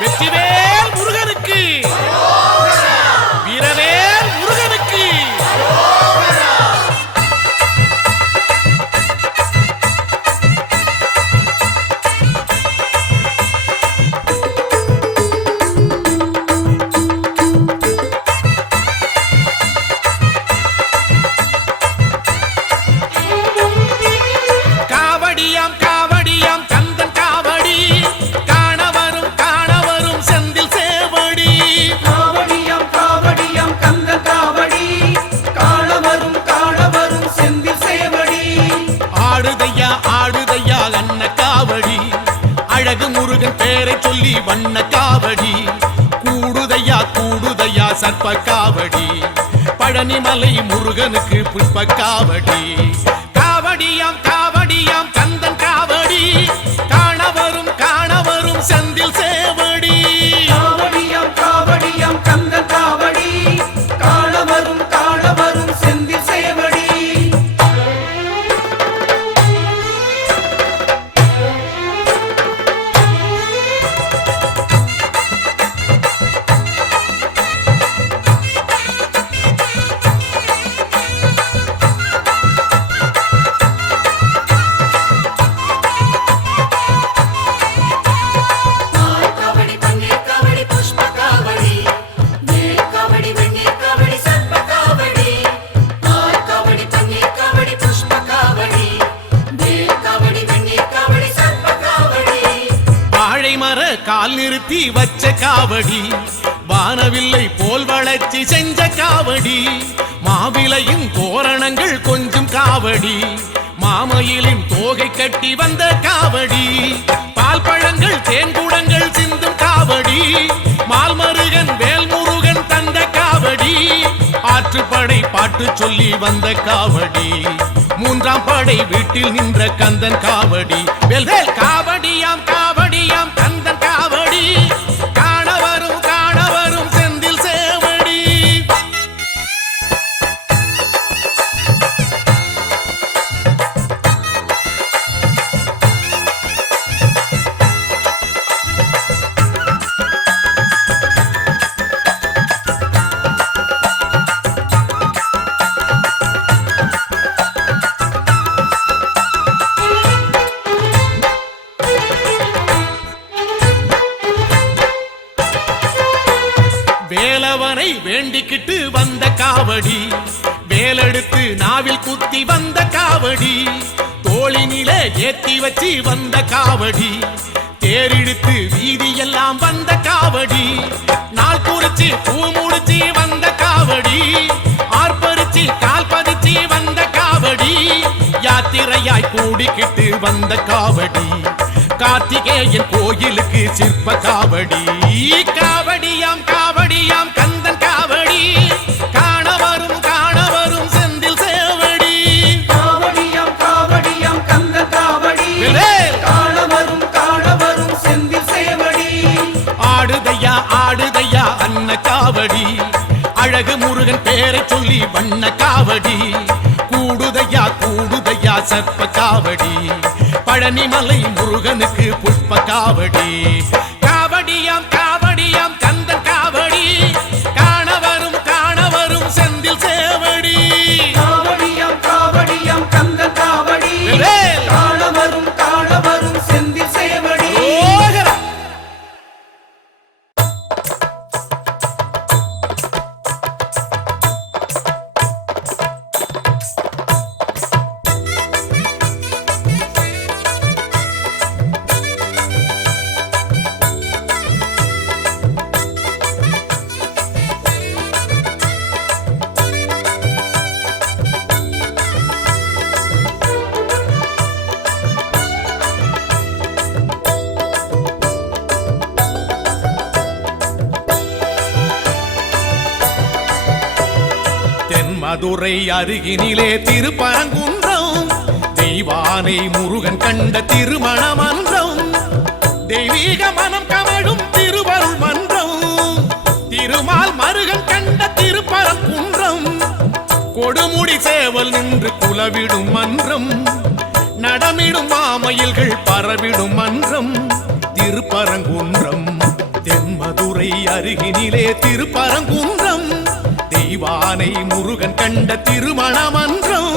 வெற்றிவேல் முருகனுக்கு, வீரவேல் முருகனுக்கு. காவடியாம் காவடியாம் கந்தன் காவடி, காண வரும் செந்தில் சேவடி. காவடியாம் காவடியாம் கந்தன் காவடி, காண வரும் செந்தில் சேவடி. ஆடுதையா ஆடுதையா அன்ன காவடி, அழகு முருகன் பேரை சொல்லி வண்ண காவடி. கூடுதையா சர்ப்ப காவடி, பழனிமலை முருகனுக்கு புஷ்ப காவடி. காவடியாம் காவடியாம் கந்தன் காவடி, காண வரும் செந்தில் சேவடி. காவடியாம் காவடியாம் கந்தன் காவடி, காண வரும் செந்தில் சேவடி. கால் நிறுத்தி வச்ச காவடி, வானவில்லை போல் வளர்ச்சி செஞ்ச காவடி. மாவிலையின் தோரணங்கள் கொஞ்சம் காவடி, மாமயிலின் தோகை கட்டி வந்த காவடி. பால் பழங்கள் தேன்குடங்கள் சிந்தும் காவடி, மால்மருகன் வேல்முருகன் தந்த காவடி. ஆற்றுப்படை பாட்டு சொல்லி வந்த காவடி, மூன்றாம் படை வீட்டில் நின்ற கந்தன் காவடி. வேல்வேல் காவடியாம் காவடியாம் கந்தன் காவடி, காண வரும் செந்தில் சேவடி. வேலவனை வேண்டிக்கிட்டு வந்த காவடி, வேலெடுத்து நாவில் குத்தி வந்த காவடி. தோளினிலே ஏத்தி வச்சு வந்த காவடி, தேரிழுத்து வீதியெல்லாம் வந்த காவடி. நாள் குறிச்சி பூ முடிச்சு வந்த காவடி, ஆர்ப்பரிச்சு கால் பதிச்சு வந்த காவடி. யாத்திரையாய் கூடிக்கிட்டு வந்த காவடி, கார்த்திகேயன் கோயிலுக்கு சிற்ப காவடி. காவடியாம் காவடியாம் கந்தன் காவடி, காண வரும் செந்தில் சேவடி. காவடியாம் காவடியாம் கந்தன் காவடி, காண வரும் செந்தில் சேவடி. ஆடுதையா அன்ன காவடி, அழகு முருகன் பேரை சொல்லி வண்ண காவடி. கூடுதையா சர்ப்ப காவடி, பழனிமலை முருகனுக்கு புஷ்ப காவடி. காவடியாம் காவடியாம் கந்தன் காவடி, காண வரும் செந்தில் சேவடி. காவடியாம் காவடியாம் கந்தன் காவடி, காண வரும் செந்தில் சேவடி. மதுரை அருகினிலே திருப்பரங்குன்றம், தெய்வானை முருகன் கண்ட திருமண மன்றம். தெய்வீக மனம் கமழும் திருவருள் மன்றம், திருமால் மருகன் கண்ட திருப்பரங்குன்றம். கொடுமுடி சேவல் நின்று குலவிடும் மன்றம், நடமிடும் மாமயில்கள் பரவிடும் மன்றம் திருப்பரங்குன்றம். அருகினிலே திருப்பரங்குன்றம் தெய்வானை முருகன் கண்ட திருமண மன்றம்.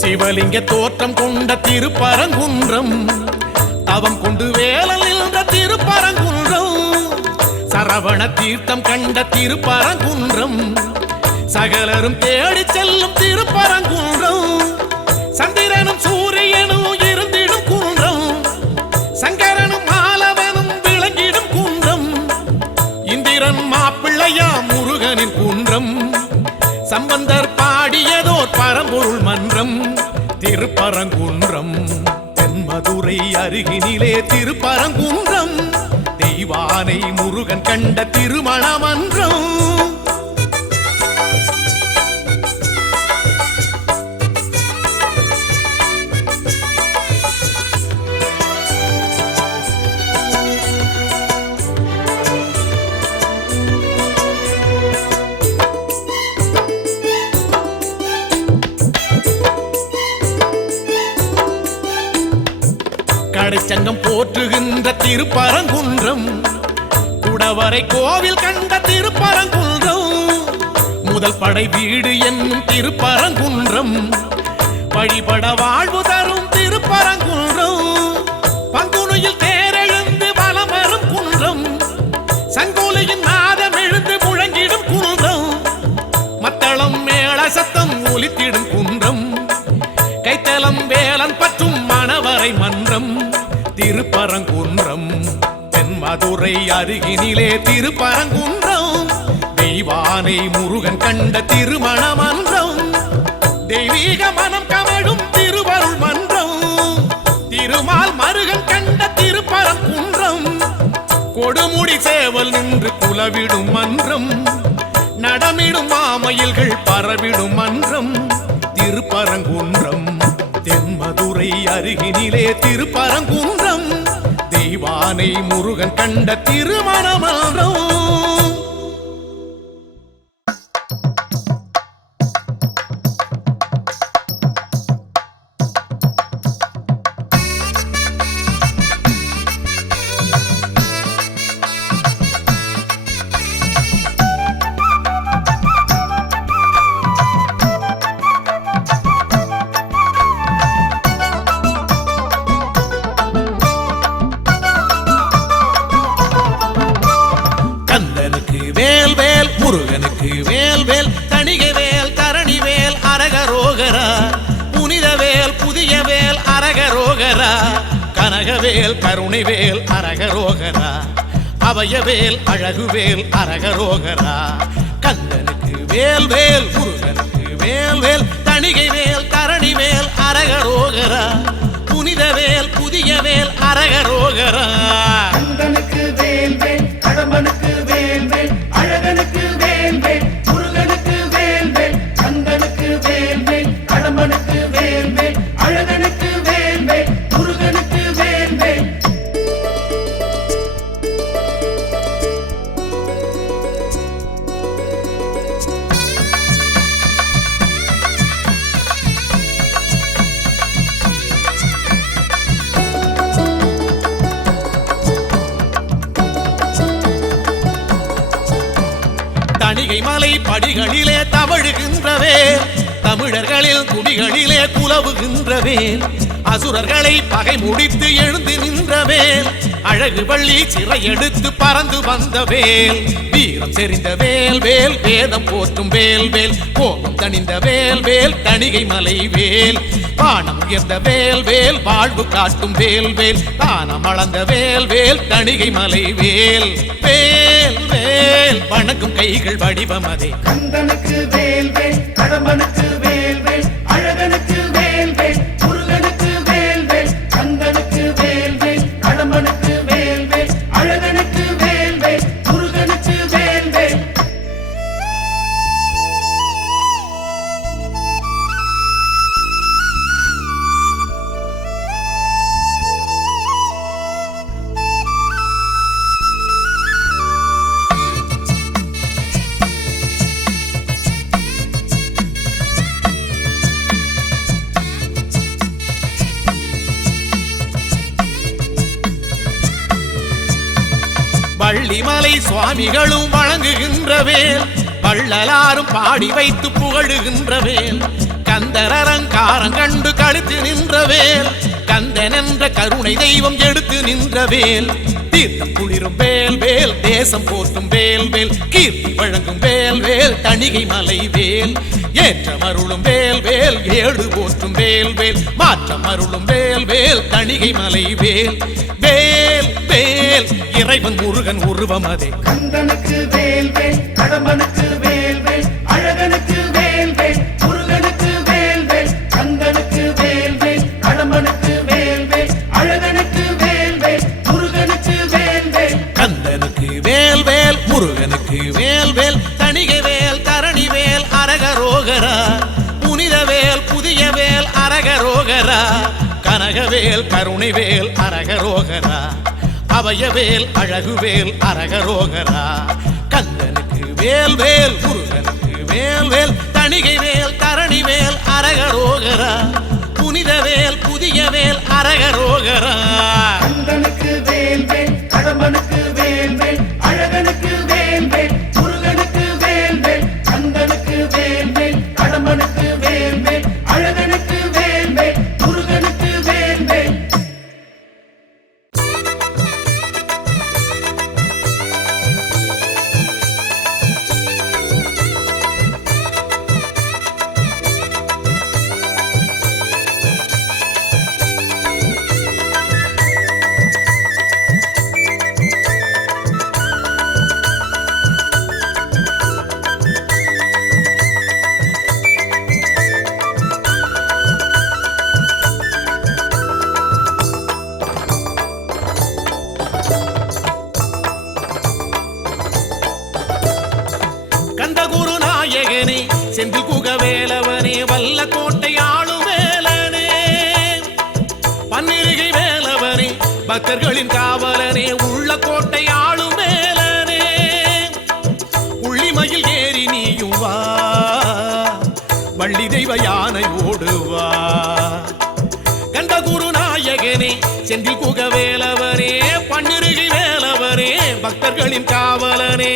சிவலிங்க தோற்றம் கொண்ட திருப்பரங்குன்றம் தவம் கொண்டு வேலல் நின்ற திருப்பரங்குன்றம். சரவண தீர்த்தம் கண்ட திருப்பரங்குன்றம் சகலரும் தேடி செல்லும் திருப்பரங்குன்றம். சந்திரனும் சூரியனும் இருந்திடும் குன்றம், சங்கரனும் மாலவனும் விளங்கிடும் குன்றம். இந்திரன் மாப்பிள்ளையா முருகனின் குன்றம். சம்பந்தர் பாடியதோர் பரம்பொருள் மன்றம் திருப்பரங்குன்றம். தென்மதுரை அருகினிலே திருப்பரங்குன்றம் தெய்வானை முருகன் கண்ட திருமண மன்றம். கடைச்சங்கம் போற்றுகின்ற திருப்பரங்குன்றம் குடவரை கோவில் கண்ட திருப்பரங்குன்றம். முதல் படை வீடு என்னும் திருப்பரங்குன்றம் வழிபட வாழ்வு தரும் திருப்பரங்குன்றம். பங்குனியில் தேரெழுந்து வலம் வரும் குன்றம், சங்கோலையின் நாதம் எழுந்து முழங்கிடும் குன்றம். மத்தளம் மேள சத்தம் ஒலித்திடும் குன்றம், கைத்தலம் வேலன் பற்றும் மணவரை மன்றம் திருப்பரங்குன்றம். தென்மதுரை அருகினிலே திருப்பரங்குன்றம் தெய்வானை முருகன் கண்ட திருமண மன்றம். தெய்வீக மனம் கமழும் திருவருள் மன்றம் திருமால் மருகன் கண்ட திருப்பரங்குன்றம். கொடுமுடி சேவல் நின்று குலவிடும் மன்றம், நடமிடும் மாமயில்கள் பரவிடும் மன்றம் திருப்பரங்குன்றம். தென்மதுரை அருகினிலே திருப்பரங்குன்றம் தெய்வானை முருகன் கண்ட திருமண மன்றம். முருகனுக்கு வேல் வேல், தணிகை வேல், தரணி வேல், அரகரோகரா. புனித வேல், புதிய வேல், அரகரோகரா. கனகவேல், கருணை வேல், அரகரோகரா. அபயவேல், அழகுவேல், அரகரோகரா. கந்தனுக்கு வேல் வேல், முருகனுக்கு வேல் வேல், தணிகை வேல், தரணி வேல், அரகரோகரா. புனித வேல், புதிய வேல், அரகரோகரா. கந்தனுக்கு வேல் வேல், கடம்பனுக்கு வேல் வேல், அழகனுக்கு வேல் வேல், முருகனுக்கு வேல் வேல். கந்தனுக்கு வேல் வேல், கடம்பனுக்கு வேல் வேல், அழகனுக்கு வேல் வேல், முருகனுக்கு வேல் வேல். தணிகை மலை படிகளிலே தவழுகின்றவே, தமிழர்களில் குடிகளிலே குலவுகின்றவேல். அசுரர்களை பகை முடித்து எழுந்து நின்றவேல், அழகு வள்ளி சிறை எடுத்து பறந்து வந்தவேல். வீரம் செறிந்த வேல் வேல், வேதம் போற்றும் வேல் வேல், கோபம் தணிந்த வேல் வேல், தணிகை மலை வேல். வானம் உயர்ந்த வேல் வேல், வாழ்வு காட்டும் வேல் வேல், தானம் அளந்த வேல் வேல், தணிகை மலை வேல். வேல் வேல் வணங்கும் கைகள் வடிவமதே. கந்தனுக்கு வேல் வேல், கடம்பனுக்கு வேல் வேல், அழகனுக்கு வேல் வேல், முருகனுக்கு வேல் வேல். கந்தனுக்கு வேல் வேல், கடம்பனுக்கு வேல் வேல், அழகனுக்கு வேல் வேல், வள்ளிமலை சுவாமிகளும் வணங்குகின்ற வேல், வள்ளலாரும் பாடி வைத்து புகழுகின்ற வேல், கந்தரங்காரம் கண்டு கழுத்து நின்ற வேல், கந்தன் என்ற கருணை தெய்வம் எடுத்து நின்ற வேல், தீர்த்தம் குளிரும் வேல் வேல், தேசம் போற்றும் வேல் வேல், கீர்த்தி வழங்கும் வேல் வேல், தணிகை மலை வேல், ஏற்றம் அருளும் வேல் வேல், ஏடு போற்றும் வேல் வேல், மாற்றம் அருளும் வேல் வேல், தணிகை மலை வேல் வேல் வேல், இறைவன் முருகன் உருவம் அதே. கந்தனுக்கு வேல் வேல், கடம்பனுக்கு வேல் வேல், அழகனுக்கு வேல் வேல், முருகனுக்கு வேல் வேல், கந்தனுக்கு வேல் வேல், கடம்பனுக்கு வேல் வேல், அழகனுக்கு வேல் வேல், முருகனுக்கு வேல் வேல். கந்தனுக்கு வேல் வேல், முருகனுக்கு வேல் வேல், தணிகை வேல், தரணி வேல், அரகரோகரா, புனித வேல், புதிய வேல், அரகரோகரா, கனகவேல், கருணைவேல், அரகரோகரா, அபயவேல், அழகுவேல், அரகரோகரா, கந்தனுக்கு வேல் வேல், முருகனுக்கு வேல் வேல், தணிகை வேல், தரணி வேல், அரகரோகரா, புனித வேல், புதிய வேல், அரகரோகரா. கந்தனுக்கு வேல் வேல், கடம்பனுக்கு வேல் வேல், அழகனுக்கு வேல் வேல், முருகனுக்கு வேல் வேல், கந்தனுக்கு வேல் வேல், கடம்பனுக்கு வேல் வேல், அழகனுக்கு வேல் வேல், முருகனுக்கு வேல் வேல். கந்தகுரு நாயகனே, செந்தில் குகவேலவனே, வல்ல கோட்டை ஆளும் வேலனே, பன்னிருகை வேலவனே, பக்தர்களின் காவலனே, உள்ள கோட்டை ஆளும் வேலனே, உள்ளிமயில் ஏறி நீயும் வா, வள்ளி தெய்வ யானை ஓடுவா. கந்தகுரு நாயகனே, செந்தில் குகவேலவனே, பன்னிருகை வேலவனே, பக்தர்களின் காவலனே.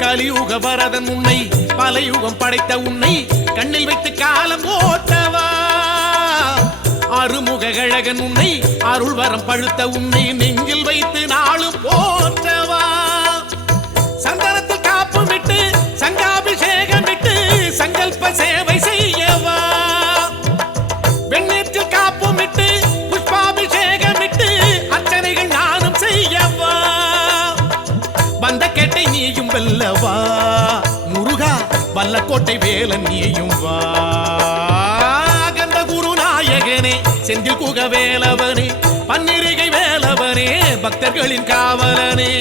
கலியுக வரதன் உன்னை, பல யுகம் படைத்த உன்னை, கண்ணில் வைத்து காலம் போட்டவா, அருமுக அழகன் உன்னை, அருள் வரம் பழுத்த உன்னை, நெஞ்சில் வைத்து நாளும் போற்றவா, சந்தனத்தில் காப்பு விட்டு, சங்காபிஷேகம் விட்டு, சங்கல்ப சேவை செய்யவா, வெண்ணேற்றில் காப்பு விட்டு, புஷ்பாபிஷேகம் விட்டு, அர்ச்சனைகள் நானும் செய்யவா, வந்த கேட்டை நீயும் வெல்லவா, முருகா வல்ல கோட்டை வேலன் நீயும் வா. கந்தகுரு நாயகனே, செந்தில் குகவேலவனே, பன்னிருகை வேலவனே, பக்தர்களின் காவலனே.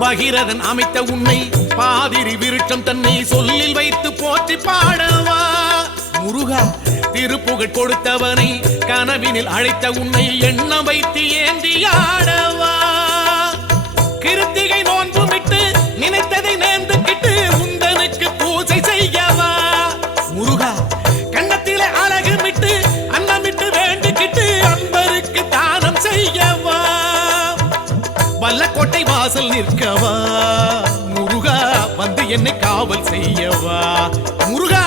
பகிரதன் அமைத்த உன்னை, பாதிரி விருட்சம் தன்னை சொல்லில் வைத்து போற்றி பாடவா, முருகா திருப்புகழ் கொடுத்தவனை, கனவினில் அழைத்த உன்னை, எண்ணம் வைத்து ஏந்தியாடவா, கிருத்திகை நோன்புமிட்டு, நினைத்ததை நேர்ந்துக்கிட்டு, முந்தனுக்கு பூஜை செய்யவா, முருகா கண்ணத்திலே அழகு மிட்டு, அன்னமிட்டு வேண்டிக்கிட்டு, அன்பருக்கு தானம் செய்யவா, வல்லக்கோட்டை வாசல் நிற்கவா, முருகா வந்து என்னை காவல் செய்யவா, முருகா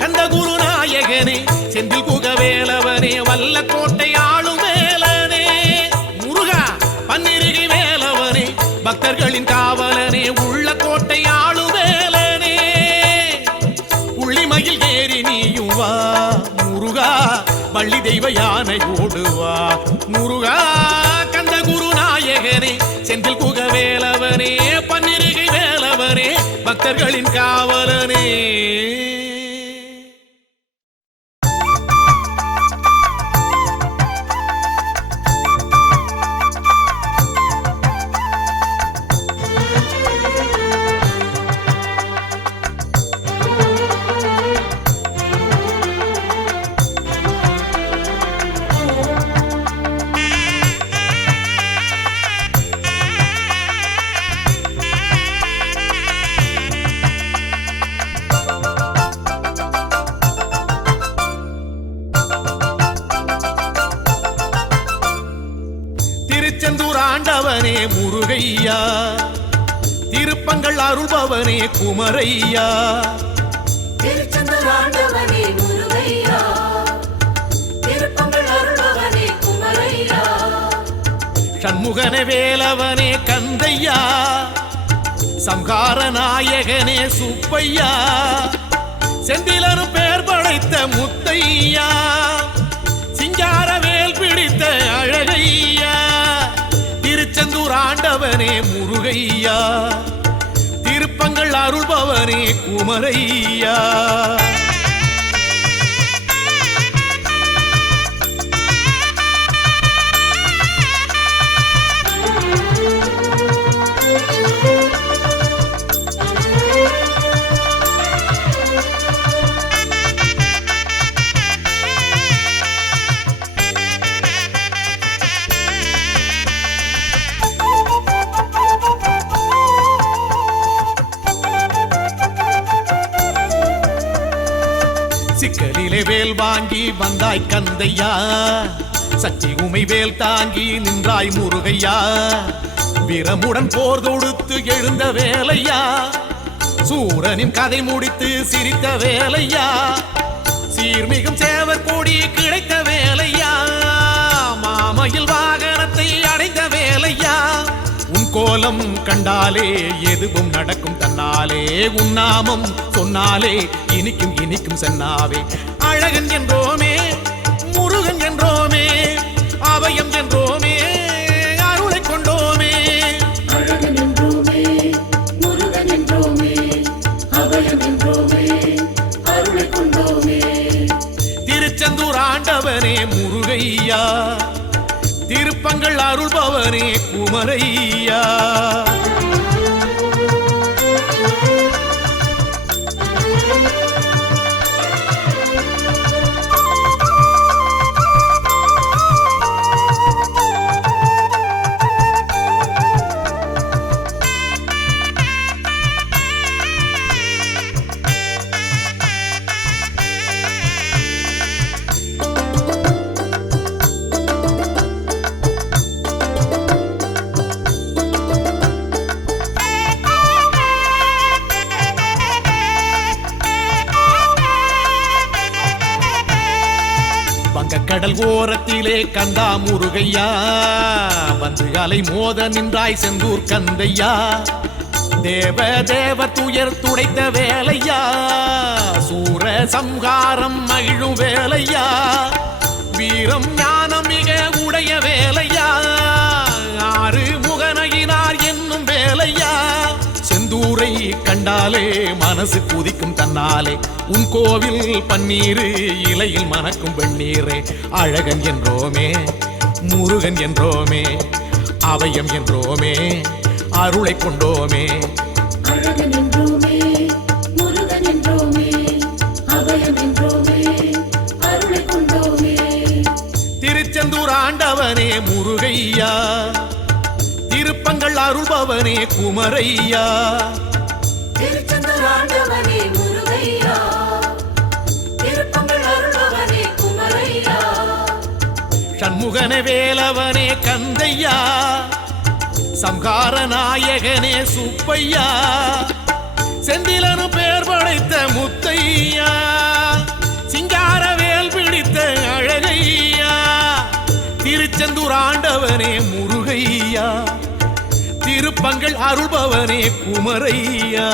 கந்தகுரு நாயகனே, செந்தில் குகவேலவனே, வல்லக்கோட்டை ஆளும் வேலனே, முருகா பன்னிருகை வேலவனே, பக்தர்களின் காவலனே, உள்ள கோட்டை ஆளும் வேலனே. வள்ளி தெய்வ யானை ஓடுவா முருகா கந்த குரு நாயகனே செந்தில் குக வேலவனே பன்னிருகை வேலவனே பக்தர்களின் காவலனே திருச்செந்தூர் ஆண்டவனே முருகையா திருப்பங்கள் அருள்பவனே குமரையா திருச்செந்தூர் ஆண்டவனே முருகையா திருப்பங்கள் அருள்பவனே குமரையா சண்முகனே வேலவனே கந்தையா சம்ஹார நாயகனே சுப்பையா செந்திலரும் பேர் படைத்த முத்தையா சிங்கார வேல் பிடித்த அழகையா திருச்செந்தூர் ஆண்டவனே முருகையா திருப்பங்கள் அருள்பவனே குமரையா சிக்கலிலே வேல் வாங்கி வந்தாய் கந்தையா சக்தி உமை வேல் தாங்கி நின்றாய் முருகையா வீரமுடன் போர் தொடுத்து எழுந்த வேலையா சூரனின் கதை முடித்து சிரித்த வேலையா சீர்மிகும் சேவர் கொடி கிடைத்த வேலையா மாமையில் வாகனத்தை அடைந்த வேலையா உன் கோலம் கண்டாலே எதுவும் நடக்கும் தன்னாலே உன் நாமம் சொன்னாலே இனிக்கும் இனிக்கும் சென்னாவே அழகன் என்றோமே முருகன் என்றோமே அபயம் என்றோமே அருளை கொண்டோமே அழகன் என்றோமே முருகன் என்றோமே அபயம் என்றோமே அருளை கொண்டோமே திருச்செந்தூர் ஆண்டவனே முருகையா திருப்பங்கள் அருள்பவனே குமரையா கடல் ஓரத்திலே கந்தா முருகையா வந்து அலை மோத நின்றாய் செந்தூர் கந்தையா தேவ தேவ துயர் துடைத்த வேலையா சூர சம்ஹாரம் மகிழும் வேலையா வீரம் ஞானம் மிக உடைய வேலையா ஆறு முகனகினார் என்னும் வேலையா செந்தூரை கண்டாலே மனசு குதிக்கும் தன்னாலே உன் கோவில் பன்னீரு இலையில் மணக்கும் வெண்ணீரே அழகன் என்றோமே முருகன் என்றோமே அபயம் என்றோமே அருளை கொண்டோமே அழகன் என்றோமே முருகன் என்றோமே அபயம் என்றோமே அருளை கொண்டோமே திருச்செந்தூர் ஆண்டவனே முருகையா திருப்பங்கள் அருள்பவனே குமரையா திருச்செந்தூர் ஆண்டவனே முருகையா திருப்பங்கள் அருள்பவனே குமரையா சண்முகனே வேலவனே கந்தையா சம்ஹார நாயகனே சுப்பையா செந்திலனு பேர் படைத்த முத்தையா சிங்கார வேல் பிடித்த அழகையா திருச்செந்தூர் ஆண்டவனே முருகையா திருப்பங்கள் அருள்பவனே குமரையா